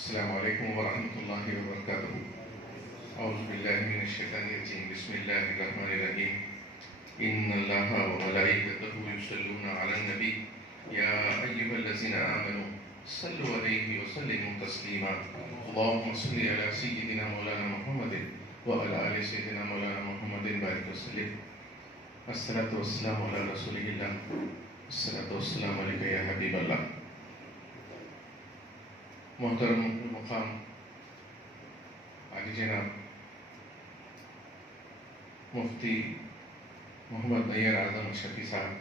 السلام عليكم ورحمة الله وبركاته. أعوذ بالله من الشيطان الرجيم. بسم الله الرحمن الرحيم. إن الله وملائكته يصلون على النبي يا أيها الذين آمنوا صلوا عليه وسلموا تسليما. اللهم صل على سيدنا مولانا محمد وعلى آل سيدنا مولانا محمد بارك وسلم. الصلاة والسلام على رسول الله. الصلاة والسلام عليك يا حبيب الله. محترم مقام علی جناب مفتی محمد نیار اعظم شفیع صاحب،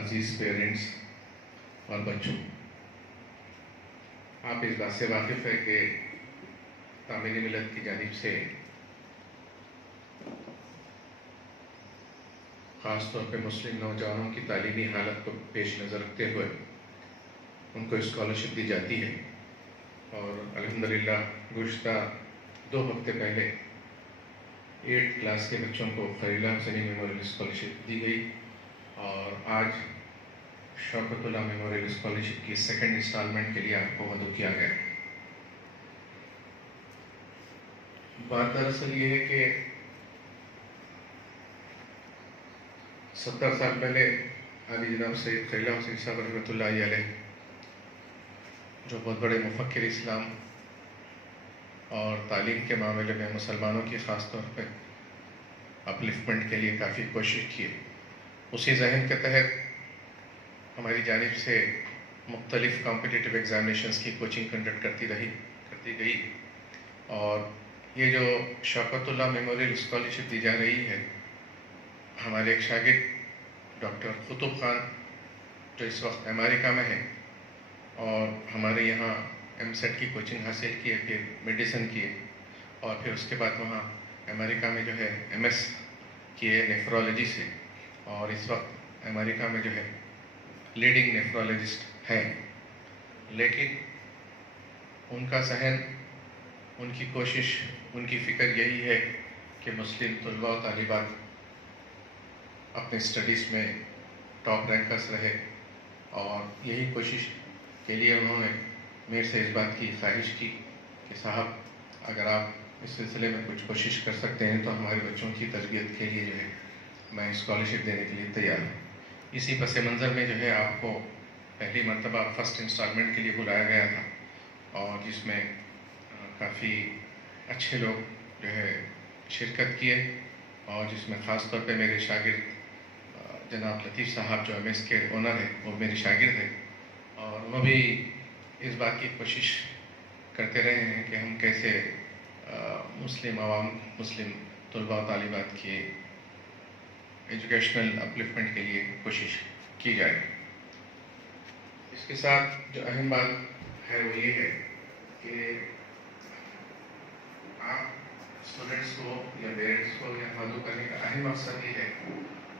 عزیز پیرنٹس اور بچوں، آپ اس بات سے واقف ہے کہ تعمیری ملت کی جانب سے خاص طور پہ مسلم نوجوانوں کی تعلیمی حالت کو پیش نظر رکھتے ہوئے ان کو اسکالرشپ دی جاتی ہے، اور الحمدللہ گزشتہ 2 ہفتے پہلے 8 کلاس کے بچوں کو خلیل حسینی میموریل اسکالرشپ دی گئی، اور آج شوکت اللہ میموریل اسکالرشپ کی 2nd انسٹالمنٹ کے لیے آپ کو مدعو کیا گیا۔ بات دراصل یہ ہے کہ 70 سال پہلے علی جناب سید خلیل حسین صاحب رحمۃ اللہ علیہ، جو بہت بڑے مفکر اسلام اور تعلیم کے معاملے میں مسلمانوں کی خاص طور پہ اپلفمنٹ کے لیے کافی کوشش کی، اسی ذہن کے تحت ہماری جانب سے مختلف کمپٹیٹیو ایگزامینیشنز کی کوچنگ کنڈکٹ کرتی گئی، اور یہ جو شوکت اللہ میموریل اسکالرشپ دی جا رہی ہے، ہمارے ایک شاگرد ڈاکٹر قطب خان جو اس وقت امریکہ میں ہے اور ہمارے یہاں ایم سیٹ کی کوچنگ حاصل کی ہے، پھر میڈیسن کی ہے، اور پھر اس کے بعد وہاں امریکہ میں جو ہے ایم ایس کی ہے نیفرولوجی سے، اور اس وقت امریکہ میں جو ہے لیڈنگ نیفرولوجسٹ ہے، لیکن ان کا ذہن، ان کی کوشش، ان کی فکر یہی ہے کہ مسلم طلباء و طالبات اپنے اسٹڈیز میں ٹاپ رینکرز رہے، اور یہی کوشش کے لیے انہوں نے میرے سے اس بات کی خواہش کی کہ صاحب اگر آپ اس سلسلے میں کچھ کوشش کر سکتے ہیں تو ہمارے بچوں کی تربیت کے لیے جو ہے میں اسکالرشپ دینے کے لیے تیار ہوں۔ اسی پس منظر میں جو ہے آپ کو پہلی مرتبہ 1st انسٹالمنٹ کے لیے بلایا گیا تھا، اور جس میں کافی اچھے لوگ جو ہے شرکت کیے، اور جس میں خاص طور پہ میرے شاگرد جناب لطیف صاحب جو ایم ایس کے اونر ہیں وہ میرے شاگرد ہیں، اور انہوں بھی اس بات کی کوشش کرتے رہے ہیں کہ ہم کیسے مسلم عوام، مسلم طلباء و طالبات کی ایجوکیشنل اپلفمنٹ کے لیے کوشش کی جائے۔ اس کے ساتھ جو اہم بات ہے وہ یہ ہے کہ آپ اسٹوڈنٹس کو یا پیرنٹس کو یا مدعو کرنے کا اہم مقصد یہ ہے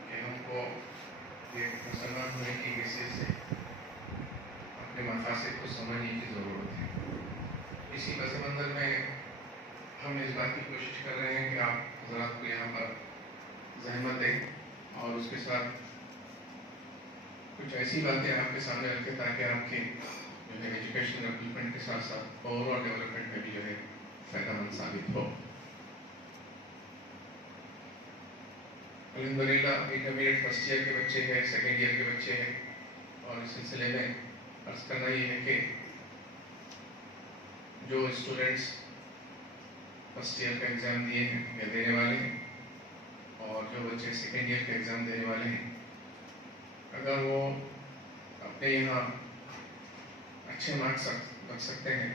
کہ ہم کو ایک مسلمان ہونے کی حیثیت سے اپنے مقاصد کو سمجھنے کی ضرورت ہے۔ اسی پس منظر میں ہم اس بات کی کوشش کر رہے ہیں کہ آپ حضرات کو یہاں پر زحمت دیں، اور اس کے ساتھ کچھ ایسی باتیں آپ کے سامنے رکھیں تاکہ آپ کے جو ہے ایجوکیشن ڈیولپمنٹ کے ساتھ ساتھ اوور آل ڈیولپمنٹ میں بھی جو ہے فائدہ مند ثابت ہو۔ الحمدللہ انٹرمیڈیٹ 1st ایئر کے بچے ہیں، 2nd ایئر کے بچے ہیں، اور اس سلسلے میں عرض کرنا یہ ہے کہ جو اسٹوڈنٹس 1st ایئر کا ایگزام دیے ہیں یا دینے والے ہیں، اور جو بچے 2nd ایئر کا ایگزام دینے والے ہیں، اگر وہ اپنے یہاں اچھے مارکس رکھ سکتے ہیں،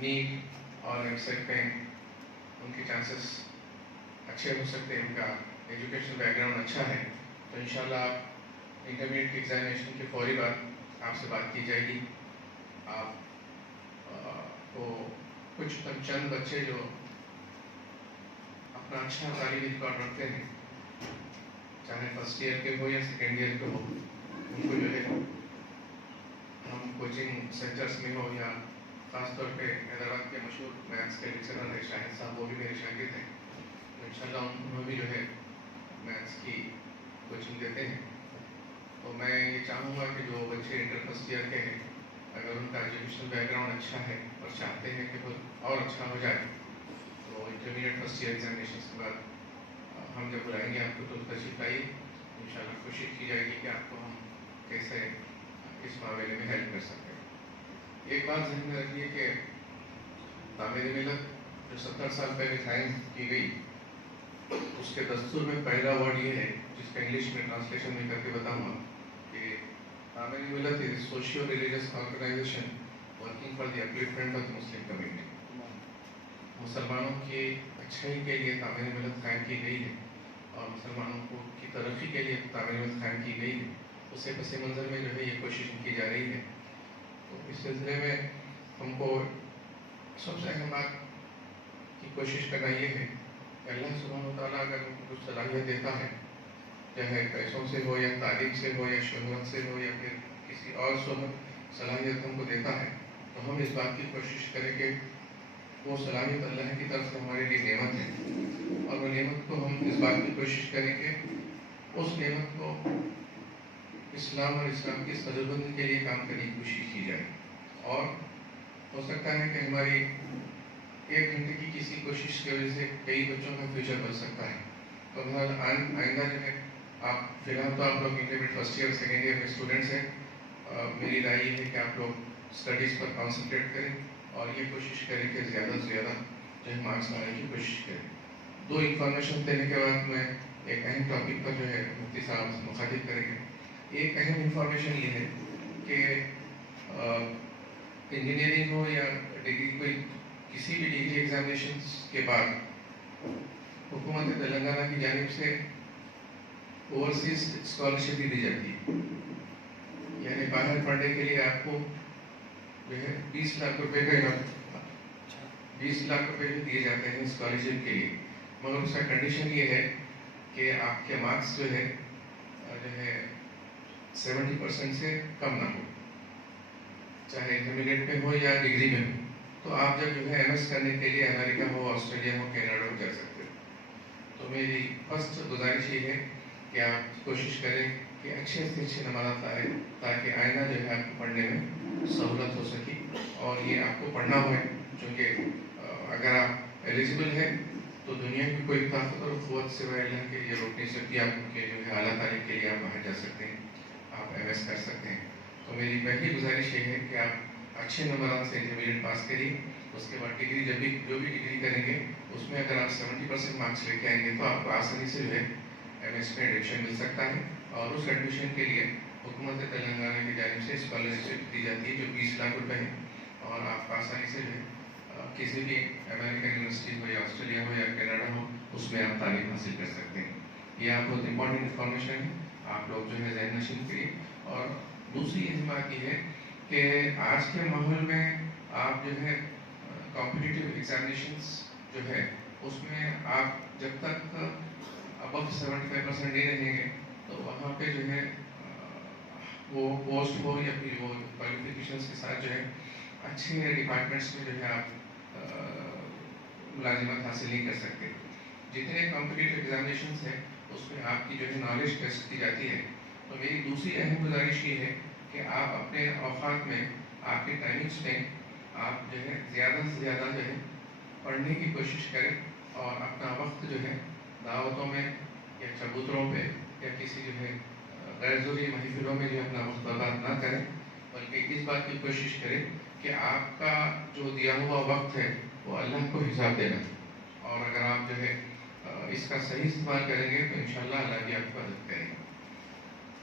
نیٹ اور ایم سیٹ میں ان کے چانسز اچھے ہو سکتے ہیں، ان کا ایجوکیشن بیک گراؤنڈ اچھا ہے، تو انشاءاللہ آپ انٹرمیڈیٹ ایگزامینیشن کے فوری بعد آپ سے بات کی جائے گی۔ آپ کو کچھ چند بچے جو اپنا اچھا تعلیمی ریکارڈ رکھتے ہیں، چاہے 1st ایئر کے ہو یا 2nd ایئر کے ہو، ان کو جو ہے ہم کوچنگ سینٹرز میں ہو یا خاص طور پہ حیدرآباد کے مشہور میتھس کے لیکچرر ہے شاہد صاحب، وہ بھی میرے شاگرد ہیں، تو انشاءاللہ انہوں بھی جو ہے میتھس کی کوچنگ دیتے ہیں۔ تو میں یہ چاہوں گا کہ جو بچے انٹر 1st ایئر کے ہیں اگر ان کا ایجوکیشنل بیک گراؤنڈ اچھا ہے اور چاہتے ہیں کہ وہ اور اچھا ہو جائے تو انٹرمیڈیٹ فرسٹ ایئر ایگزامینیشن کے بعد ہم جب بلائیں گے آپ کو تو تشریف آئیے، انشاءاللہ کوشش کی جائے گی کہ آپ کو ہم کیسے اس معاملے میں ہیلپ کر سکتے ہیں۔ ایک بات ذہن میں رکھیے کہ تعمیر ملت جو 70 سال پہلے قائم کی گئی، اس کے دستور میں پہلا ورڈ یہ ہے جس کا انگلش میں ٹرانسلیشن میں کر کے بتاؤں گا کہ Tameer Millat is socio religious organization working for the upliftment of Muslim community. مسلمانوں کی اچھائی کے لیے تعمیر ملت قائم کی گئی ہے اور مسلمانوں کو کی ترقی کے لیے تعمیر ملت قائم کی گئی ہے، اسے پس منظر میں جو ہے یہ کوشش کی جا رہی ہے۔ تو اس سلسلے میں ہم کو سب سے اہم بات کی کوشش کرنا یہ ہے کہ اللہ سبحانہ و تعالیٰ اگر ہم کو کچھ صلاحیت دیتا ہے، چاہے پیسوں سے ہو یا تعلیم سے ہو یا شہرت سے ہو یا پھر کسی اور صلاحیت ہم کو دیتا ہے، تو ہم اس بات کی کوشش کریں کہ وہ صلاحیت اللہ کی طرف سے ہمارے لیے نعمت ہے، اور وہ نعمت کو ہم اس بات کی کوشش کریں کہ اس نعمت کو اسلام اور اسلام کی سربلندی کے لیے کام کرنے کی کوشش کی جائے۔ اور ہو سکتا ہے کہ ہماری 1 گھنٹے کی کسی کوشش کی وجہ سے کئی بچوں کا فیوچر بن سکتا ہے۔ تو آئندہ جو ہے آپ فی الحال تو آپ لوگ intermediate first year second year میں اسٹوڈنٹس ہیں، میری رائے یہ ہے کہ آپ لوگ اسٹڈیز پر کانسنٹریٹ کریں اور یہ کوشش کریں کہ زیادہ سے زیادہ جو ہے مارکس لانے کی کوشش کریں۔ 2 انفارمیشن دینے کے بعد میں ایک اہم ٹاپک پر جو ہے مفتی صاحب سے مخاطب کریں گے۔ ایک اہم انفارمیشن یہ ہے کہ انجینئرنگ ہو یا ڈگری، کوئی کسی بھی ڈگری ایگزامینیشنس کے بعد حکومت تلنگانہ کی جانب سے اوورسیز اسکالرشپ بھی دی جاتی ہے، یعنی باہر پڑھنے کے لیے آپ کو جو ہے 20 لاکھ روپے کا 20 لاکھ روپے بھی دیے جاتے ہیں اسکالرشپ کے لیے، مگر اس کا کنڈیشن یہ ہے کہ آپ کے مارکس جو ہے 70% سے کم نہ ہو، چاہے انٹرمیڈیٹ میں ہو یا ڈگری میں ہو۔ تو آپ جب جو ہے ایم ایس کرنے کے لیے امریکہ ہو، آسٹریلیا ہو، کینیڈا ہو جا سکتے ہو۔ تو میری فرسٹ گزارش یہ ہے کہ آپ کوشش کریں کہ اچھے سے اچھے نمبرات لائیں تاکہ آئندہ جو ہے آپ کو پڑھنے میں سہولت ہو سکی اور یہ آپ کو پڑھنا ہوئے، چونکہ اگر آپ ایلیجیبل ہیں تو دنیا کی کوئی طاقت اور قوت سوائے اللہ کے یہ روک نہیں سکتی آپ کے جو ہے اعلیٰ تعلیم کے لیے آپ باہر جا سکتے ہیں، آپ ایم ایس کر سکتے ہیں۔ تو میری پہلی گزارش یہ ہے کہ آپ اچھے نمبرات سے انٹرمیڈیٹ پاس کریے، اس کے بعد ڈگری جو بھی ڈگری کریں گے اس میں اگر آپ 70% مارکس لے کے آئیں گے تو آپ کو آسانی سے جو ہے ایم ایس میں ایڈمیشن مل سکتا ہے، اور اس ایڈمیشن کے لیے حکومت تلنگانہ کی جانب سے اسکالرشپ دی جاتی ہے جو 20 لاکھ روپے ہے، اور آپ آسانی سے جو ہے کسی بھی امریکن یونیورسٹی ہو یا آسٹریلیا ہو یا کینیڈا ہو اس میں آپ تعلیم حاصل کر سکتے ہیں۔ یہ آپ بہت امپورٹنٹ انفارمیشن ہے، آپ لوگ جو ہے ذہن نشین کریے۔ اور دوسری اہم بات یہ ہے کہ آج کے ماحول میں آپ جو ہے کمپٹیٹیو ایگزامینیشنس جو ہے اس میں آپ جب تک ابو 75% نہیں رہیں گے تو وہاں پہ جو ہے وہ پوسٹ ہو یا پھر وہ کوالیفیکیشنس کے ساتھ جو ہے اچھے ڈپارٹمنٹس میں جو ہے آپ ملازمت حاصل نہیں کر سکتے۔ جتنے کمپٹیٹیو ایگزامینیشنس ہیں اس میں آپ کی جو ہے نالج ٹیسٹ کی جاتی ہے۔ تو میری دوسری اہم گزارش یہ ہے کہ آپ اپنے اوقات میں آپ کے ٹائمنگس میں آپ جو ہے زیادہ سے زیادہ جو ہے پڑھنے کی کوشش کریں اور اپنا وقت جو ہے دعوتوں میں یا چبوتروں پہ یا کسی جو ہے غیر ضروری محفلوں میں جو اپنا وقت برباد نہ کریں، بلکہ اس بات کی کوشش کریں کہ آپ کا جو دیا ہوا وقت ہے وہ اللہ کو حساب دینا، اور اگر آپ جو ہے اس کا صحیح استعمال کریں گے تو انشاءاللہ اللہ بھی آپ کو مدد کرے گا۔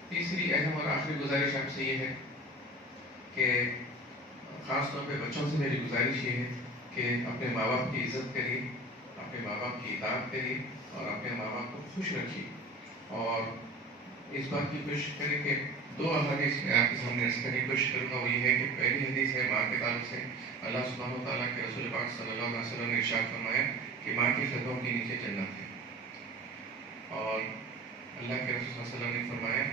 تیسری اہم اور آخری گزارش آپ سے یہ ہے کہ خاص طور پہ بچوں سے میری گزارش یہ ہے کہ اپنے ماں باپ کی عزت کریے، اپنے ماں باپ کی اطاعت کریے اور اپنے ماں باپ کو خوش رکھیے، اور اس بات کی کوشش کریں کہ 2 احادیث میں آپ کے سامنے عرض کرنے کی کوشش کروں گا۔ وہ یہ ہے کہ پہلی حدیث ہے ماں کے تعلق سے، اللہ سبحانہ و تعالیٰ کے رسول پاک صلی اللہ علیہ وسلم نے ارشاد فرمایا کہ ماں کی قدموں کے نیچے جنت ہے، اور اللہ کے رسول صلی اللہ علیہ وسلم نے فرمایا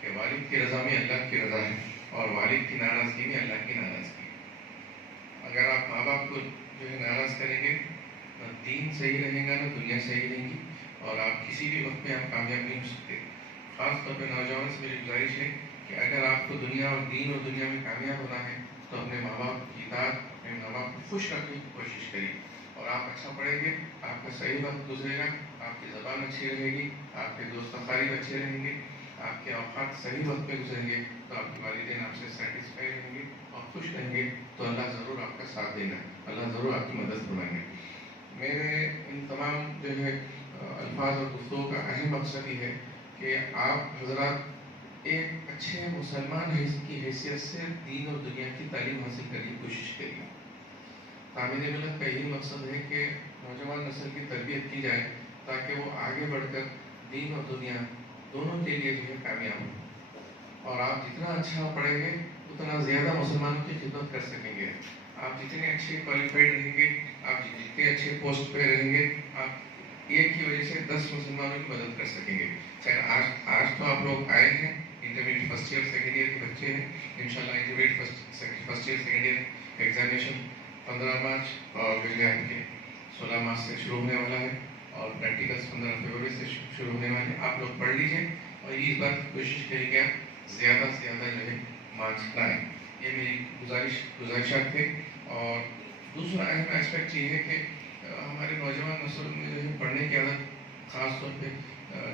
کہ والد کی رضا میں اللہ کی رضا ہے اور والد کی ناراضگی میں اللہ کی ناراضگی ہے۔ اگر آپ ماں باپ کو جو ہے ناراض کریں گے، نہ دین صحیح رہے گا نہ دنیا صحیح رہے گی، اور آپ کسی بھی وقت میں آپ کامیاب نہیں ہو سکتے۔ خاص طور پہ نوجوانوں سے میری گزارش ہے کہ اگر آپ کو دنیا اور دین اور دنیا میں کامیاب ہونا ہے تو اپنے ماں باپ کی اطاعت، اپنے ماں باپ کو خوش رکھنے کی کوشش کریے، اور آپ اچھا پڑھیں گے، آپ کا صحیح وقت گزرے گا، آپ کی زبان اچھی رہے گی، آپ کے دوست اقارب اچھے رہیں گے، آپ کے اوقات صحیح وقت پہ گزریں گے، تو آپ کے والدین آپ سے سیٹسفائی رہیں گے اور خوش رہیں گے، تو اللہ ضرور آپ کا ساتھ دے گا، اللہ ضرور آپ کی مدد فرمائیں گے۔ میرے ان تمام جو ہے الفاظ اور گفتگو کا اہم مقصد یہ ہے کہ آپ حضرات ایک اچھے مسلمان کی حیثیت سے دین اور دنیا کی تعلیم حاصل کرنے کی کوشش کریے۔ تعمیر ملت کا یہی مقصد ہے کہ نوجوان نسل کی تربیت کی جائے تاکہ وہ آگے بڑھ کر دین اور دنیا دونوں کے لیے جو ہے کامیاب ہو، اور آپ جتنا اچھا پڑھیں گے اتنا زیادہ مسلمانوں کی خدمت کر سکیں گے۔ آپ جتنے اچھے کوالیفائڈ رہیں گے، آپ جتنے اچھے پوسٹ پہ رہیں گے، آپ ایک کی وجہ سے 10 مسلمانوں کی مدد کر سکیں گے۔ چاہے آج تو آپ لوگ آئے ہیں، intermediate first year second year کے بچے ہیں، انشاءاللہ intermediate first year second year examination 15 March اور جو ہے آپ کے 16 مارچ سے شروع ہونے والا ہے، اور پریکٹیکلس 15 فروری سے شروع ہونے والے ہیں۔ آپ لوگ پڑھ لیجیے اور اس بات کی کوشش کریں کہ آپ زیادہ سے زیادہ جو ہے مارکس لائیں۔ یہ میری گزارشات تھے۔ اور دوسرا اہم اسپیکٹ یہ ہے کہ ہمارے نوجوان نسل میں جو ہے پڑھنے کی عادت، خاص طور پہ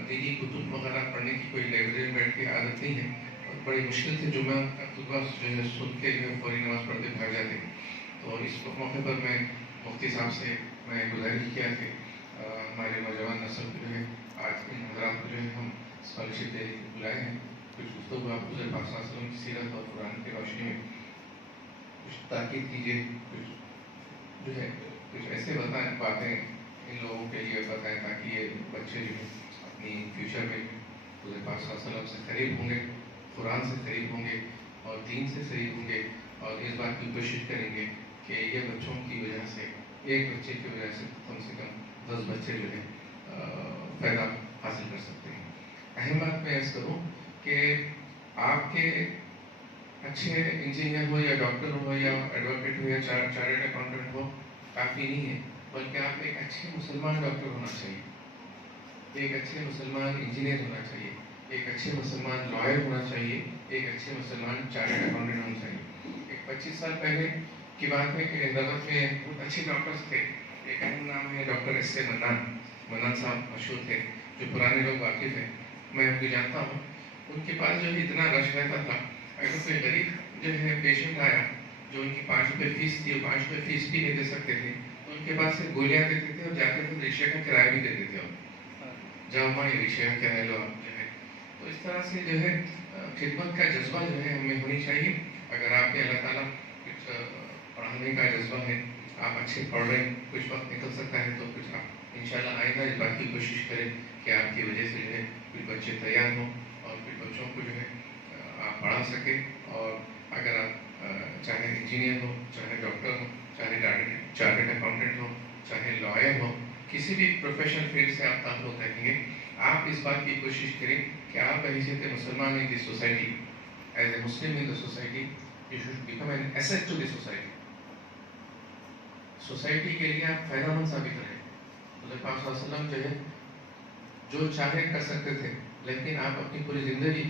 دینی کتب وغیرہ پڑھنے کی کوئی لائبریری میں بیٹھ کے عادت نہیں ہے، اور بڑی مشکل سے جمعہ خطبہ جو ہے سن کے جو ہے فوری نماز پڑھتے بھاگ جاتے ہیں۔ تو اس موقع پر میں مفتی صاحب سے میں گزارش کیا کہ ہمارے نوجوان نسل کو جو ہے آج ان حضرات کو جو ہے ہم اسکالرشپ دینے کے بلائے ہیں، کچھ گفتگو آپ حضرت پاک صلی اللہ علیہ وسلم کی سیرت اور قرآن کی روشنی میں کچھ تاکید کیجیے، کچھ جو ہے کچھ ایسے باتیں ان لوگوں کے لیے بتائیں تاکہ یہ بچے جو ہے اپنی فیوچر میں حضرت پاک صلی اللہ علیہ وسلم سے قریب ہوں گے، قرآن سے قریب ہوں گے اور دین سے قریب ہوں گے، اور اس بات کی کوشش کریں گے کہ یہ بچوں کی وجہ سے، ایک بچے کی وجہ سے کم 10 بچے جو ہے فائدہ حاصل کر سکتے ہیں۔ اہم بات میں اس کروں کہ آپ کے اچھے انجینئر ہو یا ڈاکٹر ہو یا ایڈوکیٹ ہو یا چارٹرڈ اکاؤنٹنٹ ہو کافی نہیں ہے، بلکہ آپ ایک اچھے مسلمان ڈاکٹر ہونا چاہیے، ایک اچھے مسلمان انجینئر ہونا چاہیے، ایک اچھے مسلمان لائر ہونا چاہیے، ایک اچھے مسلمان چارٹرڈ اکاؤنٹنٹ ہونا چاہیے۔ ایک 25 سال پہلے کی بات ہے کہ حیدرآباد میں بہت اچھے ڈاکٹرس تھے، ایک اہم نام ہے ڈاکٹر ایس اے منان صاحب مشہور تھے، جو پرانے لوگ واقف ہیں، میں ان کو جانتا ہوں۔ ان کے پاس جو ہے اتنا رش رہتا تھا، اگر کوئی غریب جو ہے پیشنٹ آیا جو ان کی 5 روپے فیس تھی، 5 روپے فیس بھی نہیں دے سکتے تھے، تو ان کے پاس سے گولیاں دیتے تھے اور جاتے تھے رکشے کا کرایہ بھی دیتے تھے، جاؤ ماں یہ رکشے کا کرایہ لو آپ جو ہے۔ تو اس طرح سے جو ہے خدمت کا جذبہ جو ہے ہمیں ہونی چاہیے۔ اگر آپ کے اللہ تعالیٰ کچھ پڑھانے کا جذبہ ہے، آپ اچھے پڑھ رہے ہیں، کچھ وقت نکل سکتا ہے تو کچھ آپ انشاءاللہ آئندہ اس بات کی کوشش کریں کہ آپ کی وجہ سے جو ہے کچھ بچے تیار ہوں اور کچھ بچوں کو جو ہے آپ پڑھا سکیں۔ اور اگر آپ چاہے انجینئر ہو، چاہے ڈاکٹر ہو، چاہے چارٹرڈ اکاؤنٹنٹ ہو، چاہے لائر ہو، کسی بھی پروفیشنل فیلڈ سے آپ تعلق رکھیں گے، آپ اس بات کی کوشش کریں کہ آپ بحیثیت مسلمان in the society, as a Muslim in the society, you should become an asset to the society. Society کے لیے آپ فائدہ مند ثابت رہیں۔ حضرت پاک صلی اللہ علیہ وسلم جو ہے جو چاہے کر سکتے تھے، لیکن آپ اپنی پوری زندگی،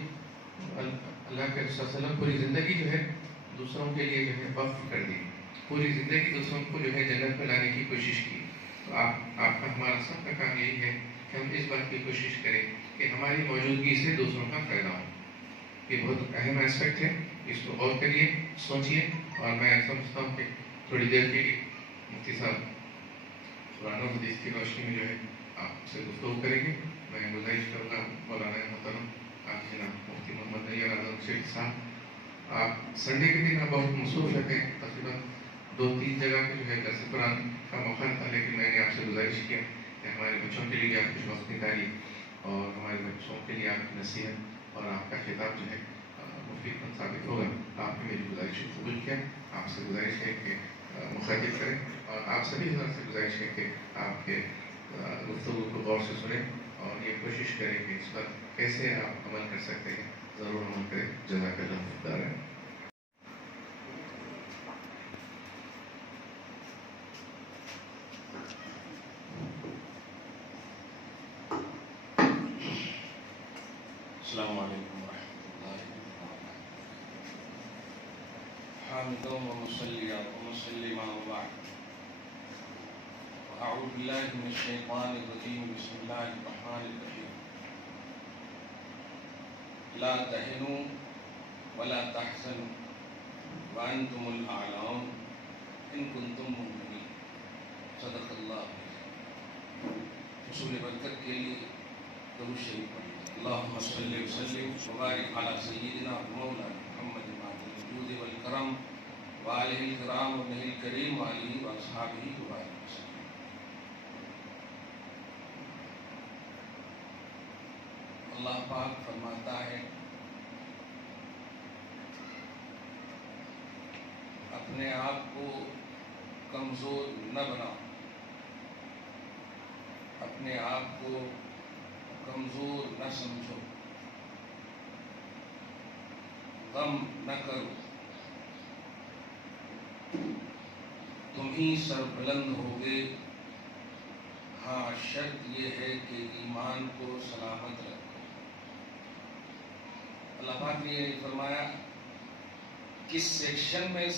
اللہ کے رسول صلی اللہ علیہ وسلم پوری زندگی جو ہے دوسروں کے لیے جو ہے وقف کر دی، پوری زندگی دوسروں کو جو ہے جنت میں لانے کی کوشش کی۔ تو آپ کا ہمارا سب کا کام یہی ہے کہ ہم اس بات کی کوشش کریں کہ ہماری موجودگی سے دوسروں کا فائدہ ہو۔ یہ بہت اہم اسپیکٹ ہے، اس کو غور کریے، سوچیے، اور میں سمجھتا ہوں کہ تھوڑی دیر کے لیے مفتی صاحب قرآن و حدیث کی روشنی میں جو ہے آپ سے گفتگو کریں گے۔ میں گزارش کروں گا مولانا محترم آپ جناب مفتی محمد نیار اعظم شیخ صاحب، آپ سنڈے کے دن آپ بہت مصروف رہتے ہیں، تقریباً 2-3 جگہ پہ جو ہے درس قرآن کا موقع تھا، لیکن میں نے آپ سے گزارش کیا کہ ہمارے بچوں کے لیے آپ کچھ وقت نکالیے اور ہمارے بچوں کے لیے آپ کی نصیحت اور آپ کا خطاب جو ہے مفید ثابت ہوگا۔ آپ نے میری گزارش کو قبول کیا، آپ سے گزارش ہے کہ مخاطب کریں، اور آپ سبھی حضرات سے گزارش ہے کہ آپ کے گفتگو کو غور سے سنیں اور یہ کوشش کریں کہ اس پر کیسے آپ عمل کر سکتے ہیں، ضرور عمل کریں۔ جزاک اللہ خیر۔ السلام علیکم ورحمۃ اللہ وبرکاتہ۔ حامدا ومصليا ومسلما وبعد أعوذ بالله من الشيطان الرجيم بسم الله الرحمن الرحيم لا تهنوا ولا تحزنوا وأنتم الأعلون إن كنتم مؤمنين صدق الله حصول برکت کے لیے درود شریف پڑھیں اللهم صل وسلم وبارك على سيدنا ومولانا محمد معدن الجود والكرم وآله الكرام وابنه الكريم وآله وأصحابه وبارك وسلم. اللہ پاک فرماتا ہے اپنے آپ کو کمزور نہ بناؤ، اپنے آپ کو کمزور نہ سمجھو، غم نہ کرو، تم ہی سربلند ہوگے، ہاں شرط یہ ہے کہ ایمان کو سلامت رکھو. اللہ پاک نے یہ فرمایا کس سیکشن میں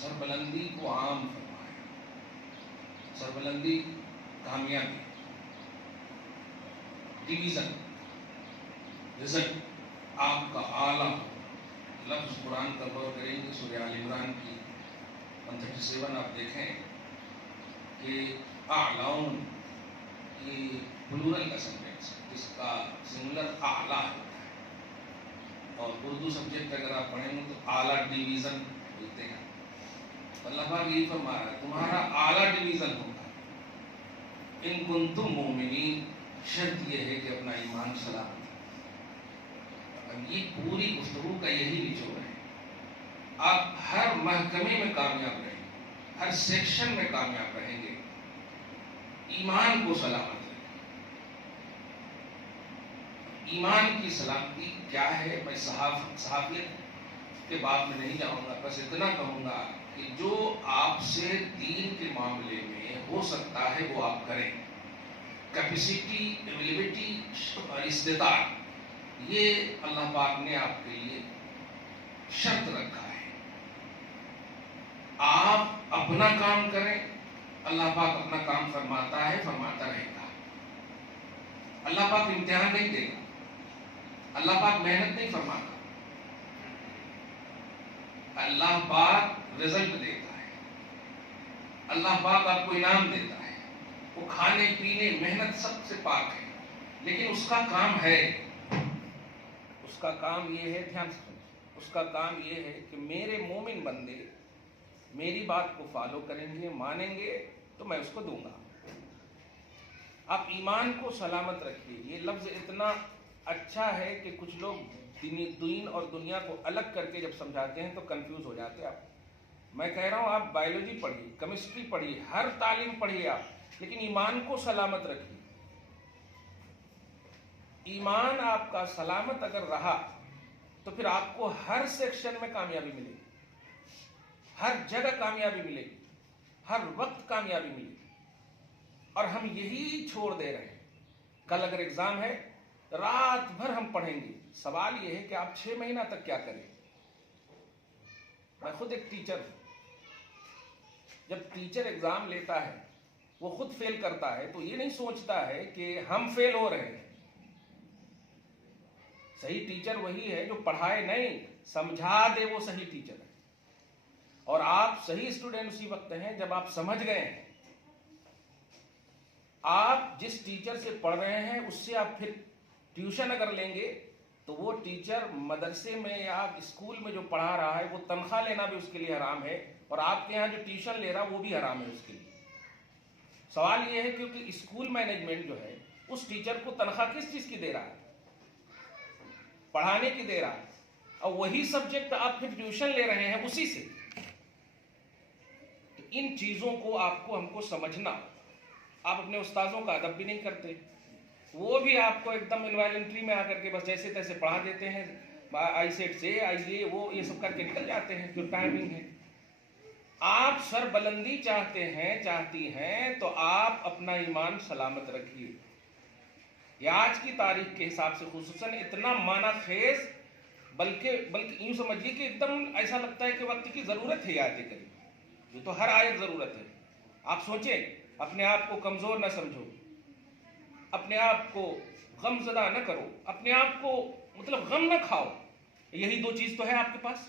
سربلندی کو عام فرمایا. سربلندی کامیابی، ڈویژن، رزلٹ آپ کا اعلیٰ. لفظ قرآن کا غور کریں گے سورہ آل عمران کی 137 آپ دیکھیں کہ اعلاؤن کی پلورل کا سینٹینس جس کا سنگولر اعلیٰ ہوتا ہے، اور اردو سبجیکٹ اگر آپ پڑھیں گے تو اعلیٰ ڈویژن بولتے ہیں. اللہ پاک یہی فرما رہا ہے تمہارا اعلیٰ ڈویژن ہوگا ان کنتم مومنین، شرط یہ ہے کہ اپنا ایمان سلامت. اب یہ پوری گفتگو کا یہی نچوڑ ہے. آپ ہر محکمے میں کامیاب رہیں گے، ہر سیکشن میں کامیاب رہیں گے، ایمان کو سلامت رہیں. ایمان کی سلامتی کیا ہے؟ میں صحافیت کے باب میں نہیں جاؤں گا، بس اتنا کہوں گا کہ جو آپ سے دین کے معاملے میں ہو سکتا ہے وہ آپ کریں. کیپیسٹی، اویلیبلٹی اور استطاعت، یہ اللہ پاک نے آپ کے لیے شرط رکھا ہے. آپ اپنا کام کریں، اللہ پاک اپنا کام فرماتا ہے، فرماتا رہے گا. اللہ پاک امتحان نہیں دے گا، اللہ پاک محنت نہیں فرماتا، اللہ پاک رزلٹ دیتا ہے، اللہ پاک آپ کو انعام دیتا ہے. وہ کھانے پینے محنت سب سے پاک ہے، لیکن اس کا کام ہے، اس کا کام یہ ہے، دھیان سے سنیں، اس کا کام یہ ہے کہ میرے مومن بندے میری بات کو فالو کریں گے، مانیں گے تو میں اس کو دوں گا. آپ ایمان کو سلامت رکھیے. یہ لفظ اتنا اچھا ہے کہ کچھ لوگ دین اور دنیا کو الگ کر کے جب سمجھاتے ہیں تو کنفیوز ہو جاتے ہیں. آپ میں کہہ رہا ہوں آپ بایولوجی پڑھیے، کیمسٹری پڑھیے، ہر تعلیم پڑھیے آپ، لیکن ایمان کو سلامت رکھیے. ایمان آپ کا سلامت اگر رہا تو پھر آپ کو ہر سیکشن میں کامیابی ملے گی، ہر جگہ کامیابی ملے گی، ہر وقت کامیابی ملے گی. اور ہم یہی چھوڑ دے رہے ہیں. کل اگر ایگزام ہے رات بھر ہم پڑھیں گے. سوال یہ ہے کہ آپ 6 مہینہ تک کیا کریں. میں خود ایک ٹیچر ہوں. جب ٹیچر ایگزام لیتا ہے وہ خود فیل کرتا ہے تو یہ نہیں سوچتا ہے کہ ہم فیل ہو رہے ہیں. صحیح ٹیچر وہی ہے جو پڑھائے نہیں، سمجھا دے، وہ صحیح ٹیچر ہے. اور آپ صحیح اسٹوڈنٹ اسی وقت ہیں جب آپ سمجھ گئے ہیں. آپ جس ٹیچر سے پڑھ رہے ہیں اس سے آپ پھر ٹیوشن اگر لیں گے تو وہ ٹیچر مدرسے میں یا اسکول میں جو پڑھا رہا ہے وہ تنخواہ لینا بھی اس کے لیے حرام ہے، اور آپ کے یہاں جو ٹیوشن لے رہا وہ بھی حرام ہے اس کے لیے. سوال یہ ہے کیونکہ اسکول مینجمنٹ جو ہے اس ٹیچر کو تنخواہ کس چیز کی دے رہا ہے؟ پڑھانے کی دے رہا ہے، اور وہی سبجیکٹ آپ پھر ٹیوشن لے رہے ہیں اسی سے. ان چیزوں کو آپ کو ہم کو سمجھنا. آپ اپنے استاذوں کا ادب بھی نہیں کرتے، وہ بھی آپ کو ایک دم انوائلنٹری میں آ کر کے بس جیسے تیسے پڑھا دیتے ہیں. آئی سیٹ سے آئی وہ یہ سب کر کے نکل جاتے ہیں. جو ٹائمنگ ہے آپ سر بلندی چاہتے ہیں، چاہتی ہیں تو آپ اپنا ایمان سلامت رکھیے. یہ آج کی تاریخ کے حساب سے خصوصاً اتنا معنی خیز بلکہ یوں سمجھیے کہ ایک دم ایسا لگتا ہے کہ وقت کی ضرورت ہے یہ آیت کریمہ، یہ تو ہر آیت ضرورت ہے۔ آپ سوچیں، اپنے آپ کو کمزور نہ سمجھو، اپنے آپ کو غم زدہ نہ کرو، اپنے آپ کو مطلب غم نہ کھاؤ، یہی دو چیز تو ہے آپ کے پاس۔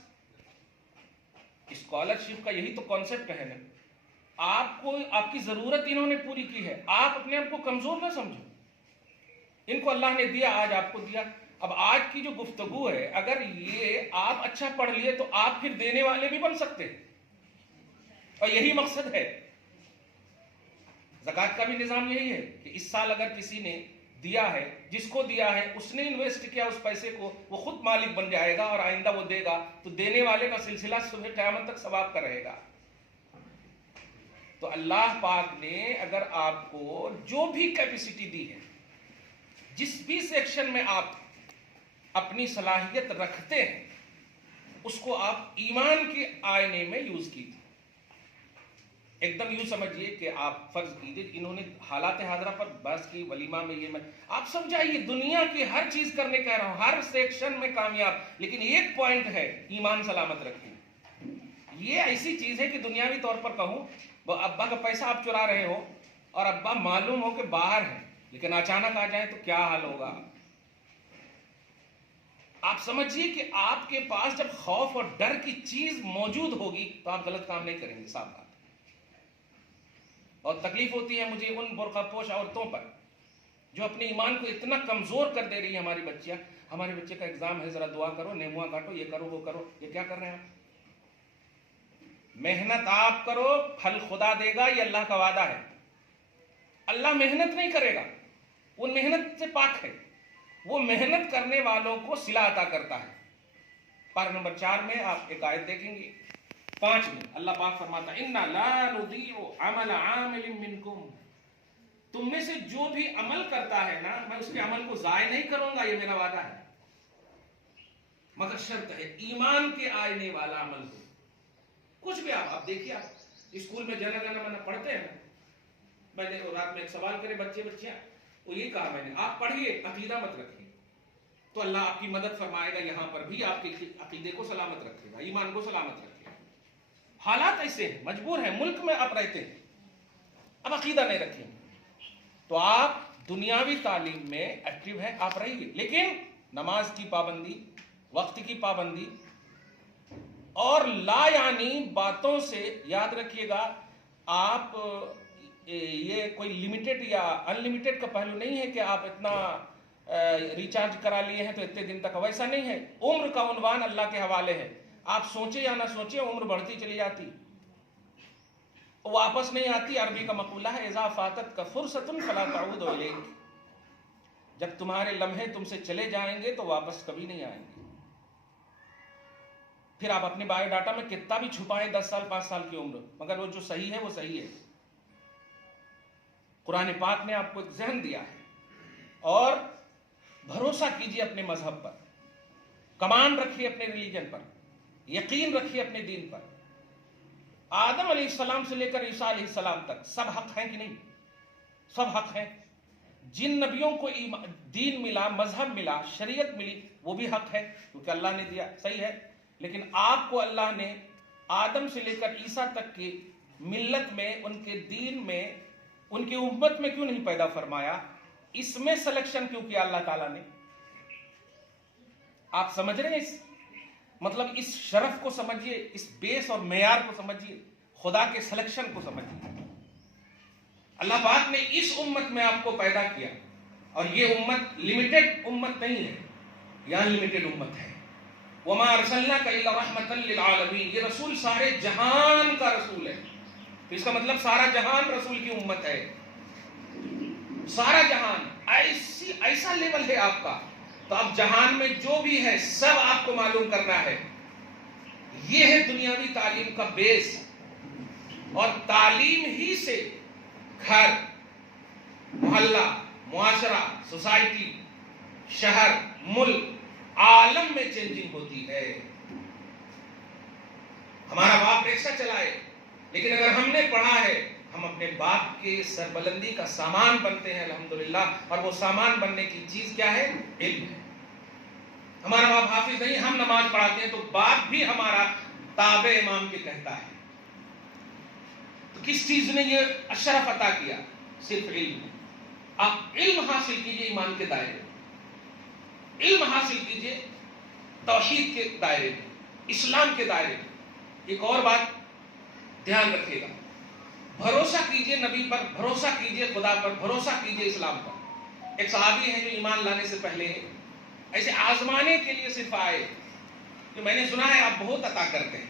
اسکالرشپ کا یہی تو کانسیپٹ ہے نا، آپ کو آپ کی ضرورت انہوں نے پوری کی ہے، آپ اپنے آپ کو کمزور نہ سمجھو۔ ان کو اللہ نے دیا، آج آپ کو دیا۔ اب آج کی جو گفتگو ہے، اگر یہ آپ اچھا پڑھ لیے تو آپ پھر دینے والے بھی بن سکتے ہیں، اور یہی مقصد ہے۔ زکوٰۃ کا بھی نظام یہی ہے کہ اس سال اگر کسی نے دیا ہے، جس کو دیا ہے اس نے انویسٹ کیا اس پیسے کو، وہ خود مالک بن جائے گا اور آئندہ وہ دے گا، تو دینے والے کا سلسلہ صبح قیامت تک ثواب کا رہے گا۔ تو اللہ پاک نے اگر آپ کو جو بھی کیپیسٹی دی ہے، جس بھی سیکشن میں آپ اپنی صلاحیت رکھتے ہیں، اس کو آپ ایمان کے آئینے میں یوز کیجیے۔ ایک دم یوں سمجھیے کہ آپ فرض کیجیے انہوں نے حالات حاضرہ پر بحث کی، ولیمہ میں یہ میں آپ سمجھائیے، دنیا کی ہر چیز کرنے کہہ رہا ہوں، ہر سیکشن میں کامیاب، لیکن ایک پوائنٹ ہے، ایمان سلامت رکھیے۔ یہ ایسی چیز ہے کہ دنیاوی طور پر کہوں، ابا کا پیسہ آپ چرا رہے ہو اور ابا معلوم ہو کہ باہر ہے، لیکن اچانک آ جائے تو کیا حال ہوگا؟ آپ سمجھیے کہ آپ کے پاس جب خوف اور ڈر کی چیز موجود ہوگی تو آپ غلط کام نہیں کریں گے، صاف بات۔ اور تکلیف ہوتی ہے مجھے ان برقع پوش عورتوں پر جو اپنے ایمان کو اتنا کمزور کر دے رہی ہیں۔ ہماری بچیاں، ہمارے بچے کا ایگزام ہے، ذرا دعا کرو، نیموا کاٹو، یہ کرو وہ کرو۔ یہ کیا کر رہے ہیں آپ؟ محنت آپ کرو، پھل خدا دے گا، یہ اللہ کا وعدہ ہے۔ اللہ محنت نہیں کرے گا، وہ محنت سے پاک ہے، وہ محنت کرنے والوں کو صلہ عطا کرتا ہے۔ پارہ نمبر 4 میں آپ ایک آیت دیکھیں گے، 5 میں اللہ پاک فرماتا ہے اِنَّا لَا نُضِيعُ عَمَلَ عَامِلٍ مِّنْكُمْ، تم میں سے جو بھی عمل کرتا ہے نا، میں اس کے عمل کو ضائع نہیں کروں گا، یہ میرا وعدہ ہے، مگر شرط ہے ایمان کے آئینے والا عمل ہو۔ کچھ بھی آپ دیکھیے، آپ اسکول میں جنا گنا منا پڑھتے ہیں، میں نے رات میں ایک سوال کرے بچیاں، وہ یہ کہا میں نے، آپ پڑھیے، عقیدہ مت رکھیے تو اللہ آپ کی مدد فرمائے گا، یہاں پر بھی آپ کے عقیدے کو سلامت رکھے گا، ایمان کو سلامت رکھے گا۔ حالات ایسے ہیں، مجبور ہیں، ملک میں آپ رہتے ہیں، اب عقیدہ نہیں رکھیں تو آپ دنیاوی تعلیم میں ایکٹیو ہیں، آپ رہیے، لیکن نماز کی پابندی، وقت کی پابندی اور لا یعنی باتوں سے یاد رکھیے گا۔ آپ یہ کوئی لمیٹڈ یا ان لمیٹڈ کا پہلو نہیں ہے کہ آپ اتنا ریچارج کرا لیے ہیں تو اتنے دن تک، ویسا نہیں ہے۔ عمر کا عنوان اللہ کے حوالے ہے، آپ سوچے یا نہ سوچے عمر بڑھتی چلی جاتی، واپس نہیں آتی۔ عربی کا مقولہ ہے اذا فاتت کا فرصت فلا تعود الیک، جب تمہارے لمحے تم سے چلے جائیں گے تو واپس کبھی نہیں آئیں گے۔ پھر آپ اپنے بایو ڈاٹا میں کتنا بھی چھپائیں 10 سال 5 سال کی عمر، مگر وہ جو صحیح ہے وہ صحیح ہے۔ قرآن پاک نے آپ کو ایک ذہن دیا ہے، اور بھروسہ کیجئے اپنے مذہب پر، کمان رکھیے اپنے ریلیجن پر، یقین رکھیے اپنے دین پر۔ آدم علیہ السلام سے لے کر عیسیٰ علیہ السلام تک سب حق ہیں کہ نہیں؟ سب حق ہیں۔ جن نبیوں کو دین ملا، مذہب ملا، شریعت ملی، وہ بھی حق ہے کیونکہ اللہ نے دیا، صحیح ہے۔ لیکن آپ کو اللہ نے آدم سے لے کر عیسیٰ تک کی ملت میں، ان کے دین میں، ان کی امت میں کیوں نہیں پیدا فرمایا؟ اس میں سلیکشن کیوں کیا اللہ تعالیٰ نے؟ آپ سمجھ رہے ہیں اس مطلب اس شرف کو سمجھیے، اس بیس اور معیار کو سمجھیے، خدا کے سلیکشن کو سمجھیے۔ اللہ پاک نے اس امت میں آپ کو پیدا کیا، اور یہ امت لمیٹڈ امت نہیں ہے، یہ انلمیٹڈ امت ہے۔ وَمَا أَرْسَلْنَاكَ إِلَّا رَحْمَةً لِلْعَالَمِينَ، یہ رسول سارے جہان کا رسول ہے، تو اس کا مطلب سارا جہان رسول کی امت ہے، سارا جہان۔ ایسا لیول ہے آپ کا، تو اب جہان میں جو بھی ہے سب آپ کو معلوم کرنا ہے۔ یہ ہے دنیاوی تعلیم کا بیس، اور تعلیم ہی سے گھر، محلہ، معاشرہ، سوسائٹی، شہر، ملک، عالم میں چینجنگ ہوتی ہے۔ ہمارا باپ رکشہ چلائے، لیکن اگر ہم نے پڑھا ہے، ہم اپنے باپ کے سربلندی کا سامان بنتے ہیں الحمدللہ، اور وہ سامان بننے کی چیز کیا ہے؟ علم ہے۔ ہمارا باپ حافظ نہیں، ہم نماز پڑھاتے ہیں تو باپ بھی ہمارا تابع امام کے کہتا ہے. تو کس چیز نے یہ اشرف عطا کیا؟ صرف علم. آپ علم حاصل کیجئے ایمان کے دائرے میں، علم حاصل کیجئے توحید کے دائرے میں، اسلام کے دائرے میں. ایک اور بات دھیان رکھیے گا، بھروسہ کیجئے نبی پر، بھروسہ کیجئے خدا پر، بھروسہ کیجئے اسلام پر. ایک صحابی ہیں جو ایمان لانے سے پہلے ایسے آزمانے کے لیے صرف آئے کہ میں نے سنا ہے آپ بہت عطا کرتے ہیں.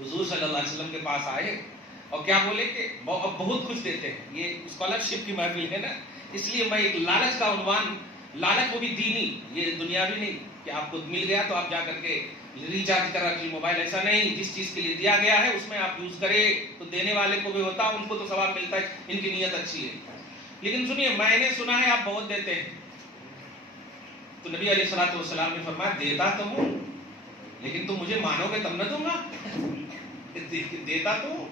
حضور صلی اللہ علیہ وسلم کے پاس آئے اور کیا بولے کہ بہت کچھ دیتے ہیں. یہ اسکالرشپ کی محفل ہے نا، اس لیے میں ایک لالچ کا عنوان، لالچ وہ بھی دینی، یہ دنیاوی نہیں کہ آپ کو مل گیا تو آپ جا کر کے ریچارج کرا لیجیے موبائل. ایسا نہیں، جس چیز کے لیے دیا گیا ہے اس میں آپ یوز کرے تو دینے والے کو بھی ہوتا ہے، ان کو تو ثواب ملتا ہے، ان کی نیت اچھی ہے. لیکن سنیے، میں نے سنا ہے آپ بہت دیتے ہیں. تو نبی علیہ الصلوۃ والسلام نے فرمایا دیتا تو ہوں لیکن تم مجھے مانو گے تب نہ دوں گا. دیتا تو ہوں،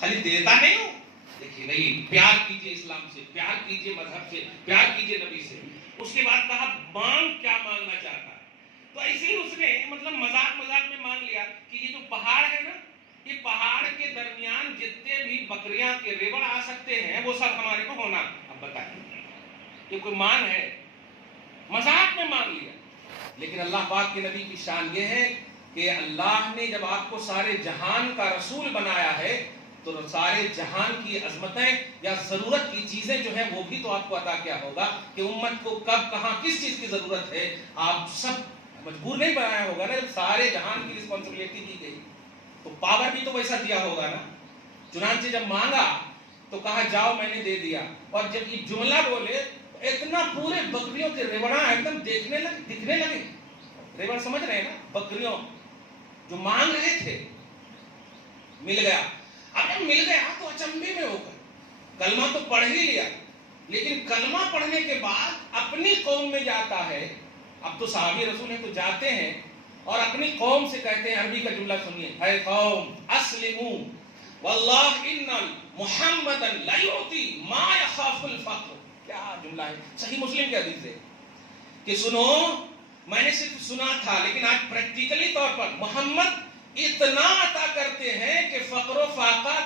خالی دیتا نہیں ہوں. دیکھیے نہیں، پیار کیجئے اسلام سے، پیار کیجئے مذہب سے، پیار کیجئے نبی سے. اس کے بعد کہا مانگ کیا مانگنا چاہتا ہے. تو ایسے ہی اس نے مطلب مذاق میں مانگ لیا کہ یہ جو پہاڑ ہے نا، یہ پہاڑ کے درمیان جتنے بھی بکریاں کے ریوڑ آ سکتے ہیں وہ سب ہمارے کو ہونا. اب بتائیے یہ کوئی مان ہے؟ مذاق میں مان لیا. لیکن اللہ پاک کے نبی کی شان یہ ہے کہ اللہ نے جب آپ کو سارے جہان کا رسول بنایا ہے تو سارے جہان کی عظمتیں یا ضرورت کی چیزیں جو ہیں وہ بھی تو آپ کو عطا کیا ہوگا کہ امت کو کب کہاں کس چیز کی ضرورت ہے آپ سب مجبور نہیں بنایا ہوگا نا. سارے جہان کی رسپانسبلٹی دی گئی تو پاور بھی تو ویسا دیا ہوگا نا. چنانچہ جب مانگا تو کہا جاؤ میں نے دے دیا. اور جب یہ جملہ بولے اتنا پورے بکریوں کے ریوڑا ایک دم دکھنے لگے. ریوڑ سمجھ رہے ہیں نا، بکریوں جو مانگ رہے تھے. مل گیا. اب جب مل گیا تو اچنبے میں ہو گئے. کلمہ تو پڑھ ہی لیا لیکن کلمہ پڑھنے کے بعد اپنی قوم میں جاتا ہے. اب تو صحابی رسول ہیں تو جاتے ہیں اور اپنی قوم سے کہتے ہیں. عربی کا جملہ سنیے، اے قوم اسلموا واللہ ان محمدا لا یعطی ما یخاف الفقر. کیا جملہ ہے، صحیح مسلم کے حدیث ہے کہ سنو، میں نے صرف سنا تھا لیکن آج پریکٹیکلی طور پر محمد اتنا عطا کرتے ہیں کہ فقر و فاقہ